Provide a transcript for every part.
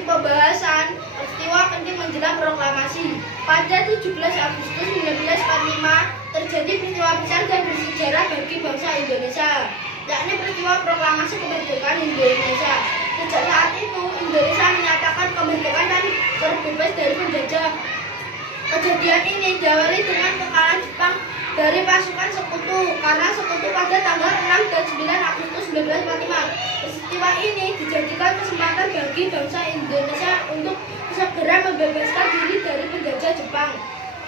Topik pembahasan peristiwa penting menjelang proklamasi. Pada 17 Agustus 1945 terjadi peristiwa besar dan bersejarah bagi bangsa Indonesia, yakni peristiwa proklamasi kemerdekaan Indonesia. Sejak saat itu, Indonesia menyatakan kemerdekaan dan terbebas dari penjajah. Kejadian ini diawali dengan kekalahan Jepang dari pasukan sekutu karena sekutu pada tanggal 6 dan 9 Agustus 1945. Peristiwa ini dijadikan kesempatan bagi bangsa Indonesia untuk segera membebaskan diri dari penjajah Jepang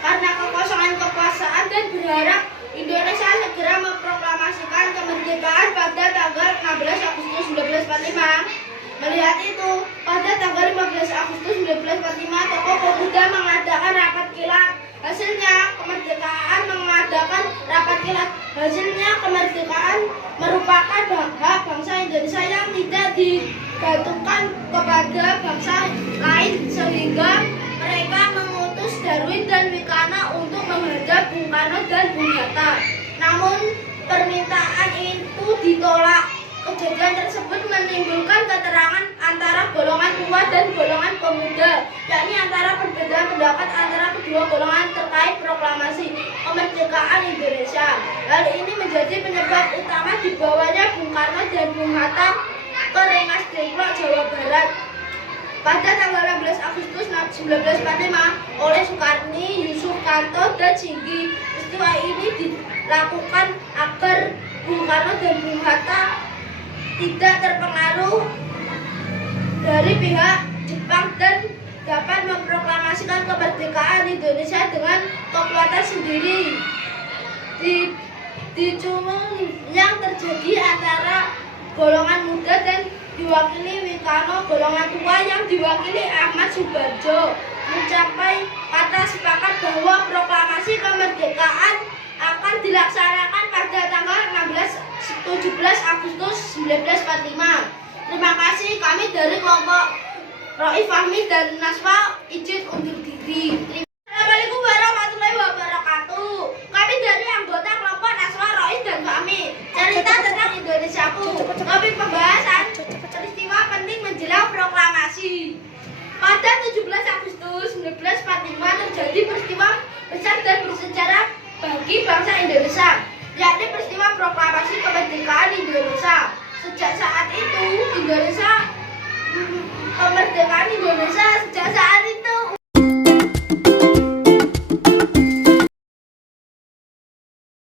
karena kekosongan kekuasaan, dan berharap Indonesia segera memproklamasikan kemerdekaan pada tanggal 16 Agustus 1945. Melihat itu, pada tanggal 15 Agustus 1945 tokoh pemuda mengadakan rapat kilat. Hasilnya kemerdekaan merupakan hak bangsa Indonesia yang tidak digantungkan kepada bangsa lain, sehingga mereka mengutus Darwin dan Wikana untuk menghadap Bung Karno dan Bung Hatta. Namun permintaan itu ditolak. Kejadian tersebut menimbulkan keterangan antara golongan tua dan golongan pemuda, yakni antara perbedaan pendapat antara kedua golongan terkait proklamasi kemerdekaan Indonesia. Hal ini menjadi penyebab utama dibawanya Bung Karno dan Bung Hatta ke Rengas Dengklok, Jawa Barat pada tanggal 16 Agustus 1945 oleh Sukarni, Yusuf Kanto, dan Singgi. Peristiwa ini dilakukan agar Bung Karno dan Bung Hatta tidak terpengaruh dari pihak Jepang dan dapat memproklamasikan kemerdekaan Indonesia dengan kekuatan sendiri. Diculung yang terjadi antara golongan muda dan diwakili Wikano, golongan tua yang diwakili Ahmad Subarjo mencapai kata sepakat bahwa proklamasi kemerdekaan akan dilaksanakan pada tanggal 17 Agustus 1945. Terima kasih, kami dari kelompok Roif Fahmi dan Naswa izin undur diri. Assalamualaikum warahmatullahi wabarakatuh. Kami dari anggota kelompok Naswa, Roif, dan Fahmi. Cerita tentang Indonesiaku. Topik pembahasan peristiwa penting menjelang proklamasi. Pada 17 Agustus 1945 terjadi peristiwa besar dan bersejarah bagi bangsa Indonesia, yakni peristiwa proklamasi kemerdekaan Indonesia. Sejak saat itu, kemerdekaan Indonesia